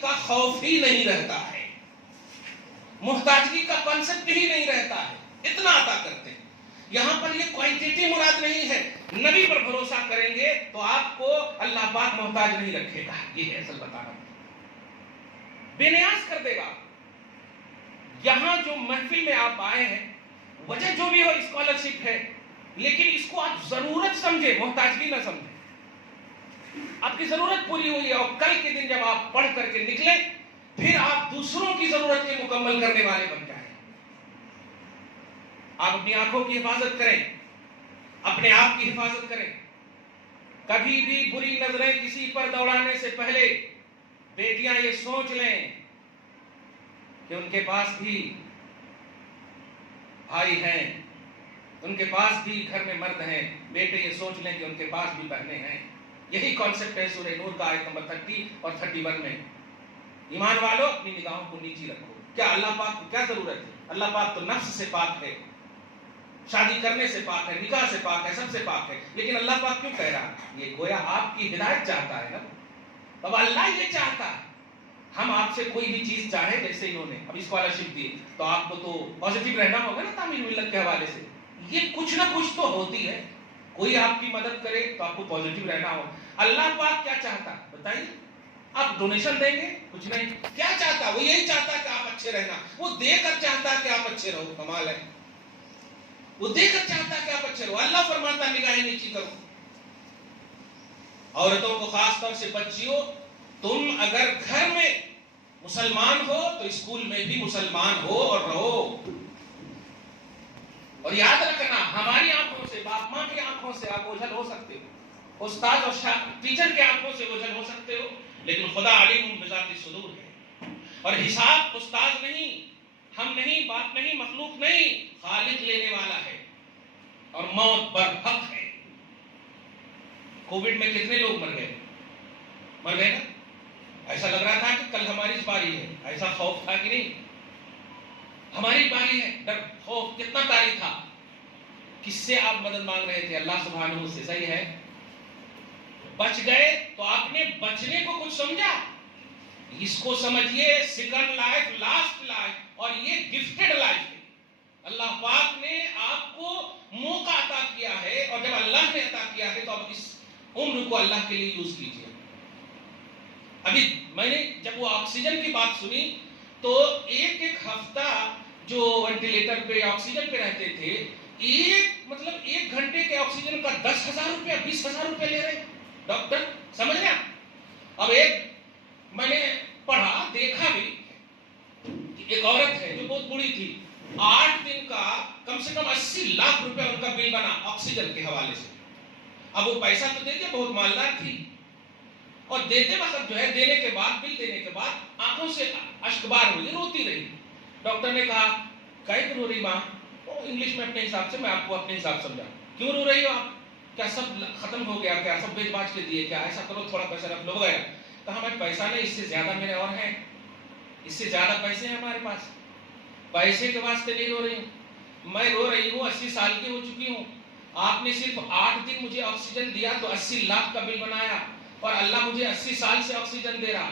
کا خوف ہی نہیں رہتا ہے، محتاجگی کا کنسپٹ ہی نہیں رہتا ہے، اتنا عطا کرتے ہیں. یہاں پر یہ کوانٹیٹی مراد نہیں ہے. نبی پر بھروسہ کریں گے تو آپ کو اللہ پاک محتاج نہیں رکھے گا. یہ ہے اصل بتا رہا ہوں، بے نیاز کر دے گا. یہاں جو محفل میں آپ آئے ہیں وجہ جو بھی ہو اسکالرشپ ہے، لیکن اس کو آپ ضرورت سمجھے، محتاجگی نہ سمجھے. آپ کی ضرورت پوری ہوئی ہے اور کل کے دن جب آپ پڑھ کر کے نکلیں پھر آپ دوسروں کی ضرورت کے مکمل کرنے والے بن جائیں. آپ اپنی آنکھوں کی حفاظت کریں، اپنے آپ کی حفاظت کریں. کبھی بھی بری نظریں کسی پر دوڑانے سے پہلے بیٹیاں یہ سوچ لیں کہ ان کے پاس بھی بھائی ہیں، ان کے پاس بھی گھر میں مرد ہیں. بیٹے یہ سوچ لیں کہ ان کے پاس بھی بہنیں ہیں. یہی کانسیپٹ ہے سورہ نور کا آیت نمبر 30 اور 31 میں. ایمان والو اپنی نگاہوں کو نیچی رکھو. کیا اللہ پاک کو کیا ضرورت ہے؟ اللہ پاک تو نفس سے پاک ہے، شادی کرنے سے پاک ہے، نکاح سے پاک ہے، سب سے پاک ہے. لیکن اللہ پاک کیوں کہہ رہا ہے؟ یہ گویا آپ کی ہدایت چاہتا ہے نا. اب اللہ یہ چاہتا ہے ہم آپ سے کوئی بھی چیز چاہے، جیسے انہوں نے ابھی اسکالرشپ دی تو آپ کو تو پازیٹیو رہنا ہوگا نا تعمیر ملت کے حوالے سے. یہ کچھ نہ کچھ تو ہوتی ہے، کوئی آپ کی مدد کرے تو آپ کو پازیٹیو رہنا ہو. اللہ پاک کیا چاہتا ہے بتائیے؟ آپ ڈونیشن دیں گے؟ کچھ نہیں. کیا چاہتا؟ وہ یہی چاہتا کہ آپ اچھے رہنا. وہ دے کر چاہتا کہ آپ اچھے رہو. کمال ہے، وہ دے کر چاہتا کہ آپ اچھے رہو. اللہ فرماتا نگاہیں نیچی کرو. عورتوں کو خاص طور سے بچیوں، تم اگر گھر میں مسلمان ہو تو اسکول میں بھی مسلمان ہو اور رہو. اور یاد رکھنا، ہماری آنکھوں سے، باپ ماں کی آنکھوں سے آپ اوجھل ہو سکتے ہو، استاد اور ٹیچر کی آنکھوں سے اوجھل ہو سکتے ہو، لیکن خدا علیم بذات الصدور ہے. اور حساب استاد نہیں، ہم نہیں، باپ نہیں، مخلوق نہیں، خالق لینے والا ہے. اور موت برحق ہے. کووڈ میں کتنے لوگ مر گئے نا؟ ایسا لگ رہا تھا کہ کل ہماری باری ہے. ایسا خوف تھا کہ نہیں؟ ہماری باری ہے. ڈر خوف کتنا طاری تھا. کس سے آپ مدد مانگ رہے تھے؟ اللہ سبحانہ سے. صحیح ہے. بچ گئے تو آپ نے بچنے کو کچھ سمجھا. اس کو سمجھیے سیکنڈ لائف، لاسٹ لائف، اور یہ گفٹڈ لائف ہے. اللہ پاک نے آپ کو موقع عطا کیا ہے، اور جب اللہ نے عطا کیا ہے تو اب اس عمر کو اللہ کے لیے یوز کیجیے. ابھی میں نے جب وہ آکسیجن کی بات سنی تو ایک ہفتہ جو وینٹیلیٹر پہ آکسیجن پہ رہتے تھے، ایک گھنٹے کے آکسیجن کا 10,000 روپیہ 20,000 روپیہ لے رہے ڈاکٹر. سمجھ رہے آپ؟ اب میں نے پڑھا دیکھا بھی کہ ایک عورت ہے جو بہت بوڑھی تھی، 8 دن کا کم سے کم 80 لاکھ روپیہ ان کا بل بنا آکسیجن کے حوالے سے. اب وہ پیسہ تو دیتے، بہت مالدار تھی، اور دیتے وقت جو ہے دینے کے بعد، بل دینے کے بعد آنکھوں سے اشک بار ہوئی، روتی رہی. ڈاکٹر نے کہا کہیں رو رہی ماں؟ انگلش میں اپنے حساب سے، میں آپ کو اپنے حساب سمجھا. کیوں رو رہی ہو آپ؟ کیا سب ختم ہو گیا؟ کیا سب بیچ باچ کے دیے؟ کیا ایسا کرو تھوڑا پیسہ رکھ لو وغیرہ. کہا میں پیسہ نہیں، اس سے زیادہ میرے اور ہیں، اس سے زیادہ پیسے ہیں ہمارے پاس. پیسے کے واسطے نہیں رو رہی ہوں، میں رو رہی ہوں 80 سال کی ہو چکی ہوں. آپ نے صرف 8 دن مجھے آکسیجن دیا تو 80 لاکھ کا بل بنایا، اور اللہ مجھے 80 سال سے آکسیجن دے رہا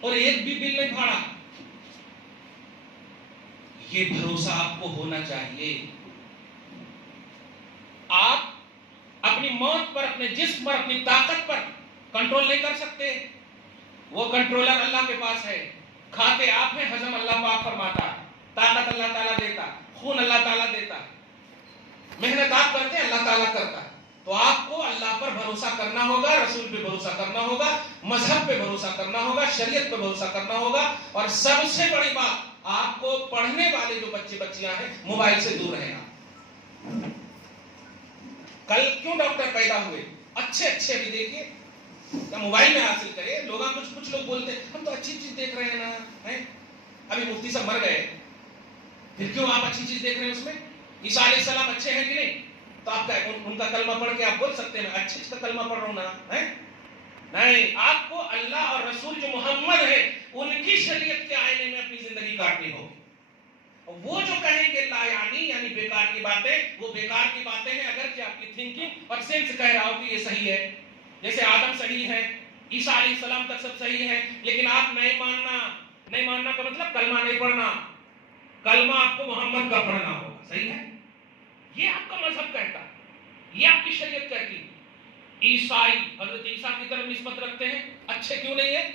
اور ایک بھی بل نہیں بھاڑا. یہ بھروسہ آپ کو ہونا چاہیے. آپ اپنی موت پر، اپنے جسم پر، اپنی طاقت پر کنٹرول نہیں کر سکتے. وہ کنٹرولر اللہ کے پاس ہے. کھاتے آپ ہیں، ہضم اللہ پاک فرماتا، طاقت اللہ تعالیٰ دیتا، خون اللہ تعالیٰ دیتا، محنت آپ کرتے ہیں اللہ تعالیٰ کرتا. تو آپ کو اللہ پر بھروسہ کرنا ہوگا، رسول پہ بھروسہ کرنا ہوگا، مذہب پہ بھروسہ کرنا ہوگا، شریعت پہ بھروسہ کرنا ہوگا. اور سب سے بڑی بات، آپ کو پڑھنے والے جو بچے بچیاں ہیں موبائل سے دور رہنا. کل کیوں ڈاکٹر پیدا ہوئے؟ اچھے ابھی دیکھیے موبائل میں حاصل کرے. لوگ کچھ لوگ بولتے ہیں ہم تو اچھی چیز دیکھ رہے ہیں نا. ابھی مفتی صاحب مر گئے، پھر کیوں آپ اچھی چیز دیکھ رہے ہیں؟ اس میں عیسیٰ علیہ السلام اچھے ہیں کہ نہیں؟ تو آپ ان کا کلمہ پڑھ کے آپ بول سکتے ہیں میں اچھے کا کلمہ پڑھ رہا ہوں نا. نہیں، آپ کو اللہ اور رسول جو محمد ہے ان کی شریعت کے آئینے میں اپنی زندگی کاٹنی ہوگی. وہ جو کہیں گے لا یعنی بیکار کی باتیں، وہ بیکار کی باتیں ہیں اگرچہ آپ کی تھنکنگ اور سینس کہہ رہا ہو کہ یہ صحیح ہے. جیسے آدم صحیح ہے، عیسیٰ علیہ السلام تک سب صحیح ہے، لیکن آپ نہیں ماننا کا مطلب کلمہ نہیں پڑھنا. کلمہ آپ کو محمد کا پڑھنا ہوگا. صحیح ہے؟ یہ آپ کا مذہب کہتا ہے، یہ آپ کی شریعت کہتی ہے. عیسائی حضرت عیسیٰ کی طرف نسبت رکھتے ہیں، اچھے کیوں نہیں ہے؟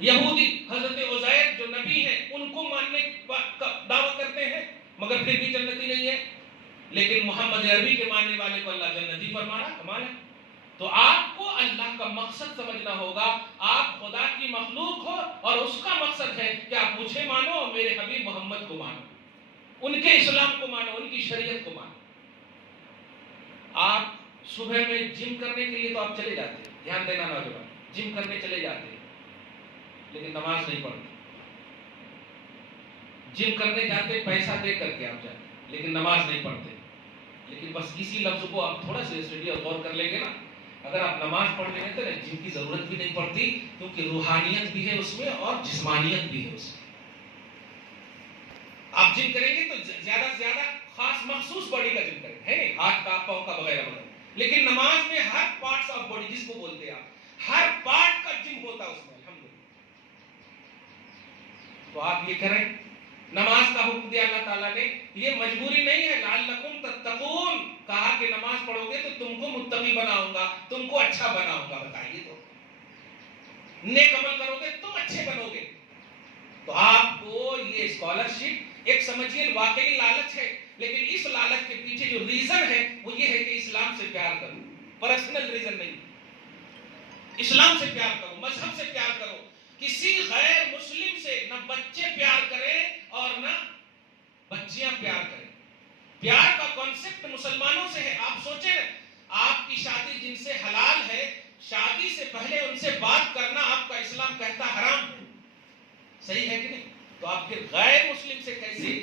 یہودی حضرت عزیر جو نبی ہیں ان کو ماننے کا دعویٰ کرتے ہیں، مگر پھر بھی جنتی نہیں ہے. لیکن محمد عربی کے ماننے والے کو اللہ جنتی فرمانا. کمال ہے. تو آپ کو اللہ کا مقصد سمجھنا ہوگا. آپ خدا کی مخلوق ہو اور اس کا مقصد ہے کہ آپ مجھے مانو اور میرے حبیب محمد کو مانو، ان کے اسلام کو مانو، ان کی شریعت کو مانو. آپ صبح میں جم کرنے کے لیے تو آپ چلے جاتے ہیں، دھیان دینا نوجوان، جم کرنے چلے جاتے ہیں لیکن نماز نہیں پڑھتے. جم کرنے جاتے پیسہ دے کر کے آپ جاتے لیکن نماز نہیں پڑھتے. لیکن بس اسی لفظ کو آپ تھوڑا سا اسٹڈی اور غور کر لیں گے نا، اگر آپ نماز پڑھ لیں گے تو جم کی ضرورت بھی نہیں پڑتی، کیونکہ روحانیت بھی ہے اس میں اور جسمانیت بھی ہے اس میں. آپ جم کریں گے تو زیادہ سے زیادہ خاص مخصوص باڈی کا جم کریں گے، ہاتھ کا، پاؤں کا وغیرہ وغیرہ. لیکن نماز میں ہر پارٹس آف باڈی جس کو بولتے ہیں آپ، ہر پارٹ کا جم ہوتا ہے اس میں. الحمدللہ. تو آپ یہ کریں. نماز کا حکم دیا اللہ تعالیٰ نے، یہ مجبوری نہیں ہے. لعلکم تتقون کہا کہ نماز پڑھو گے تو تم کو متقی بناؤں گا، تم کو اچھا بناؤں گا. بتائیے تو نیک عمل کرو گے تم اچھے بنو گے. تو آپ کو یہ اسکالرشپ ایک سمجھیے واقعی لالچ ہے، لیکن اس لالچ کے پیچھے جو ریزن ہے وہ یہ ہے کہ اسلام سے پیار کرو. پرسنل ریزن نہیں، اسلام سے پیار کرو، مذہب سے پیار کرو. کسی غیر مسلم سے نہ بچے پیار کریں اور نہ بچیاں پیار کریں. پیار کا کانسیپٹ مسلمانوں سے ہے. آپ سوچیں آپ کی شادی جن سے حلال ہے، شادی سے پہلے ان سے بات کرنا آپ کا اسلام کہتا حرام ہے. صحیح ہے کہ نہیں؟ تو آپ پھر غیر مسلم سے کیسے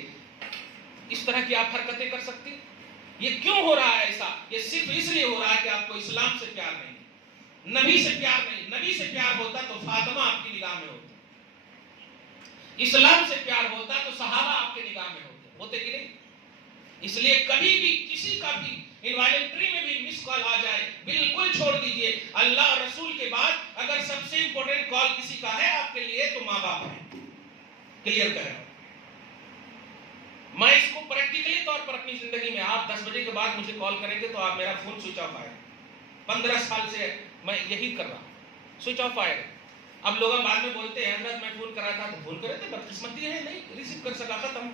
اس طرح کی آپ حرکتیں کر سکتی؟ یہ کیوں ہو رہا ہے ایسا؟ یہ صرف اس لیے ہو رہا ہے کہ آپ کو اسلام سے پیار نہیں، نبی سے پیار نہیں. نبی سے پیار ہوتا تو فاطمہ آپ کی نگاہ میں ہوتی، اسلام سے پیار ہوتا تو صحابہ آپ کے نگاہ میں ہوتے کہ نہیں؟ اس لیے کبھی بھی کسی کا بھی انوائلنٹری میں بھی مس کال آ جائے بالکل چھوڑ دیجئے. اللہ اور رسول کے بعد اگر سب سے امپورٹنٹ کال کسی کا ہے آپ کے لیے تو ماں باپ ہے. کلیئر کہہ رہا ہوں میں اس کو پریکٹیکلی طور پر اپنی زندگی میں. آپ 10 بجے کے بعد مجھے کال کریں گے تو آپ میرا فون سوئچ آف آئے. 15 سال سے میں یہی کر رہا ہوں, سوئچ آف آئے. اب لوگ بعد میں بولتے ہیں حضرت میں فون کر رہا تھا تو فون کرے تھے, بدقسمتی ہے نہیں ریسیو کر سکا, ختم.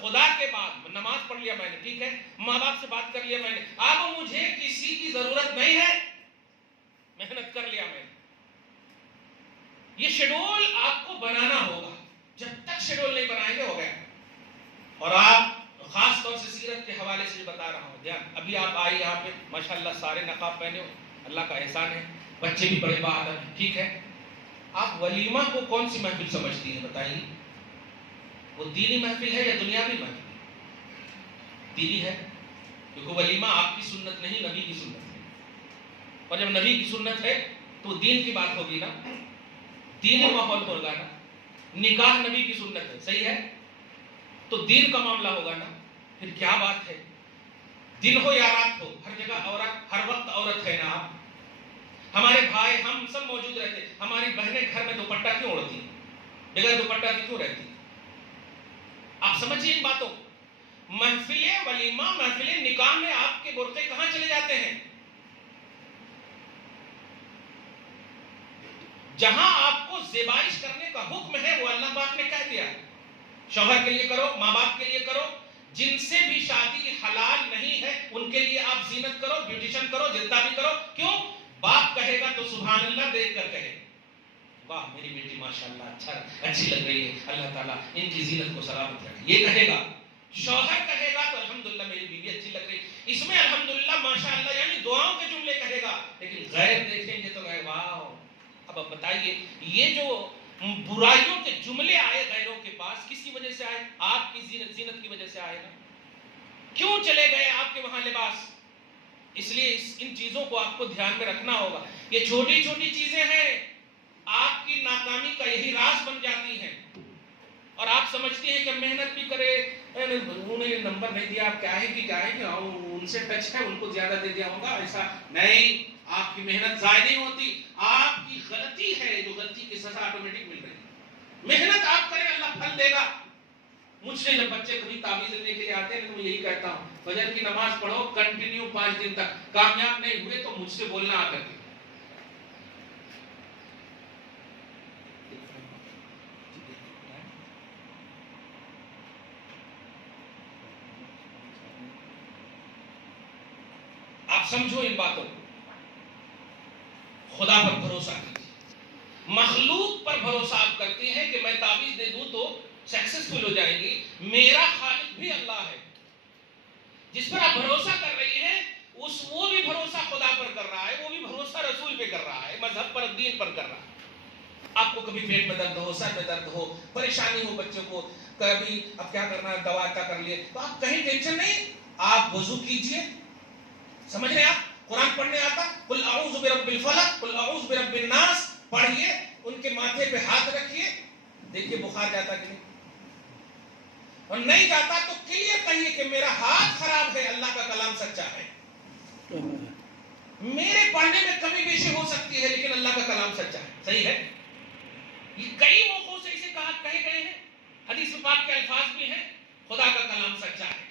خدا کے بعد نماز پڑھ لیا میں نے, ٹھیک ہے, ماں باپ سے بات کر لیا میں نے, اب مجھے کسی کی ضرورت نہیں ہے, محنت کر لیا میں نے. یہ شیڈول آپ کو بنانا ہوگا. جب تک شیڈول نہیں بنائیں گے ہو گیا. اور آپ خاص طور سے سیرت کے حوالے سے بتا رہا ہوں دھیان. ابھی آپ آئے یہاں پہ ماشاءاللہ سارے نقاب پہنے ہو, اللہ کا احسان ہے, بچے بھی بڑے باادب ہیں, ٹھیک ہے. آپ ولیمہ کو کون سی محفل سمجھتی ہیں بتائیے؟ وہ دینی محفل ہے یا دنیاوی محفل؟ دینی ہے, کیونکہ ولیمہ آپ کی سنت نہیں نبی کی سنت ہے. اور جب نبی کی سنت ہے تو دین کی بات ہوگی نا, دینی ماحول ہوگا نا. نکاح نبی کی سنت ہے, صحیح ہے, تو دین کا معاملہ ہوگا نا. پھر کیا بات ہے, دن ہو یا رات ہو ہر جگہ عورت, ہر وقت عورت ہے نا. آپ ہمارے بھائی ہم سب موجود رہتے, ہماری بہنیں گھر میں دوپٹہ کیوں اوڑھتی ہیں, بغیر دوپٹہ کی کیوں رہتی ہیں؟ آپ سمجھیے ان باتوں. محفل ولیمہ, محفل نکاح میں آپ کے برقعے کہاں چلے جاتے ہیں؟ جہاں آپ کو زیبائش کرنے کا حکم ہے وہ اللہ پاک نے کہہ دیا. شوہر کے لیے کرو, ماں باپ کے لیے کرو, جن سے بھی شادی حلال نہیں ہے ان کے لیے آپ زینت کرو, بیوٹیشن کرو, جلتا بھی کرو. کیوں؟ باپ کہے گا تو سبحان اللہ دیکھ کر کہے, واہ میری بیٹی ماشاءاللہ اچھی لگ رہی ہے, اللہ تعالیٰ ان کی زینت کو سلامت رکھے, یہ کہے گا. شوہر کہے گا تو الحمدللہ میری بیوی اچھی لگ رہی, اس میں الحمدللہ ماشاءاللہ یعنی دعاؤں کے جملے کہے گا. لیکن غیر دیکھیں گے تو غیر واہ. اب بتائیے یہ جو برائیوں کے جملے آئے غیروں کے پاس کس کی وجہ سے آئے؟ آپ کی زینت کی وجہ سے آئے نا. کیوں چلے گئے آپ کے وہاں لباس؟ اس لیے ان چیزوں کو آپ کو دھیان میں رکھنا ہوگا. یہ چھوٹی چھوٹی چیزیں ہیں, آپ کی ناکامی کا یہی راز بن جاتی ہیں. اور آپ سمجھتے ہیں کہ محنت بھی کرے, انہوں نے نمبر نہیں دیا, آپ کیا ہے کہ ان سے ٹچ ہے ان کو زیادہ دے دیا ہوگا, ایسا نہیں. آپ کی محنت ضائع نہیں ہوتی, آپ کی غلطی ہے جو غلطی کی سزا آٹومیٹک مل رہی ہے. محنت آپ کریں اللہ پھل دے گا. مجھ سے جب بچے کبھی تعویذ لینے کے لیے آتے ہیں تو میں یہی کہتا ہوں فجر کی نماز پڑھو کنٹینیو 5 دن تک, کامیاب نہیں ہوئے تو مجھ سے بولنا آ کر کے. آپ سمجھو ان باتوں کو. خدا پر بھروسہ کیجیے. مخلوق پر بھروسہ آپ کرتے ہیں کہ میں تعویذ دے دوں تو سکسیسفل ہو جائیں گی. میرا خالق بھی اللہ ہے. جس پر آپ بھروسہ کر رہی ہیں وہ بھی بھروسہ خدا پر کر رہا ہے, وہ بھی بھروسہ رسول پہ کر رہا ہے, مذہب پر, دین پر کر رہا ہے. آپ کو کبھی پیٹ میں درد ہو, سر میں درد ہو, پریشانی ہو بچوں کو, کبھی اب کیا کرنا ہے دوا کا کر لیے, تو آپ کہیں ٹینشن نہیں, آپ وضو کیجئے. سمجھ رہے ہیں آپ؟ قرآن پڑھنے آتا, قل اعوذ برب الفلق, قل اعوذ برب الناس پڑھیے, ان کے ماتھے پہ ہاتھ رکھیے, دیکھیے بخار جاتا کہ نہیں. اور نہیں جاتا تو کلیئر کہیے کہ میرا ہاتھ خراب ہے, اللہ کا کلام سچا ہے. میرے پڑھنے میں کمی بیشی ہو سکتی ہے لیکن اللہ کا کلام سچا ہے. صحیح ہے. یہ کئی موقعوں سے اسے کہے گئے ہیں, حدیث پاک کے الفاظ بھی ہیں, خدا کا کلام سچا ہے.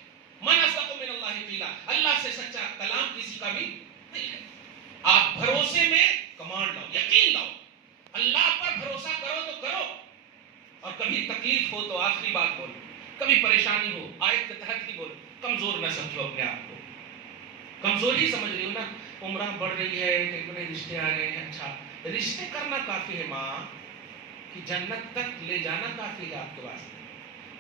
من اصدق من اللہ قیلا, اللہ سے سچا کلام کسی کا بھی نہیں ہے. آپ بھروسے میں کمانڈ لاؤ, یقین لاؤ, اللہ پر بھروسہ کرو تو کرو. اور کبھی تکلیف ہو تو آخری بات بولو, کبھی پریشانی ہو آیت کے تحت ہی بولو. کمزور نہ سمجھو اپنے آپ کو, کمزوری سمجھ رہی ہو نا. عمرہ بڑھ رہی ہے, اتنے رشتے آ رہے ہیں, اچھا رشتے کرنا کافی ہے ماں, کہ جنت تک لے جانا کافی ہے آپ کے واسطے.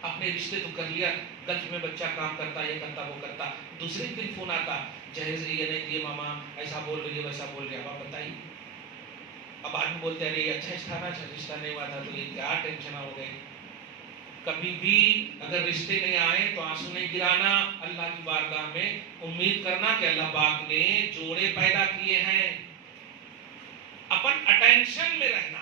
اپنے رشتے تو کر لیا, گلف میں بچہ کام کرتا, یہ کرتا وہ کرتا, دوسرے دن فون آتا جہیز یہ نہیں دیے ماما, ایسا بول رہی ہے ویسا بول رہی ہے. اب آپ بتائیے, اب آدمی بولتے ہیں یہ اچھا تھا نا, اچھا رشتہ نہیں ہوا تھا تو یہ کیا ٹینشن ہو گئے. کبھی بھی اگر رشتے نہیں آئے تو آنسو نہیں گرانا, اللہ کی بارگاہ میں امید کرنا کہ اللہ پاک نے جوڑے پیدا کیے ہیں. اپن اٹینشن میں رہنا,